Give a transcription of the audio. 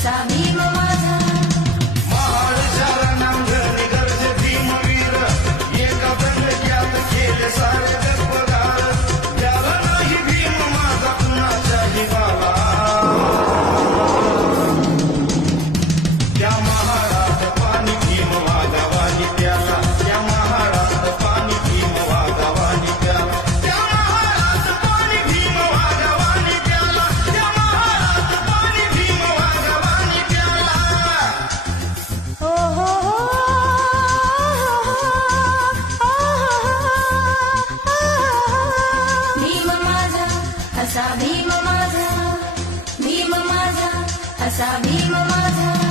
असा भीम माझा. महाराजाला नांगरे गरजे भीमवीर, एका दणक्यात केले सारे जगपगार. त्याला नाही भीम माझा कुणाच्याही बाला. त्या महाराज पाणी भीम वागावानी त्याला, त्या महाराज पाणी भीम वागावानी त्याला, त्या महाराज पाणी भीम वागावानी त्याला, त्या महाराज पाणी भीम वागावानी त्याला. हो हो हो भीम माझा असा भीम माझा, भीम माझा असा भीम माझा.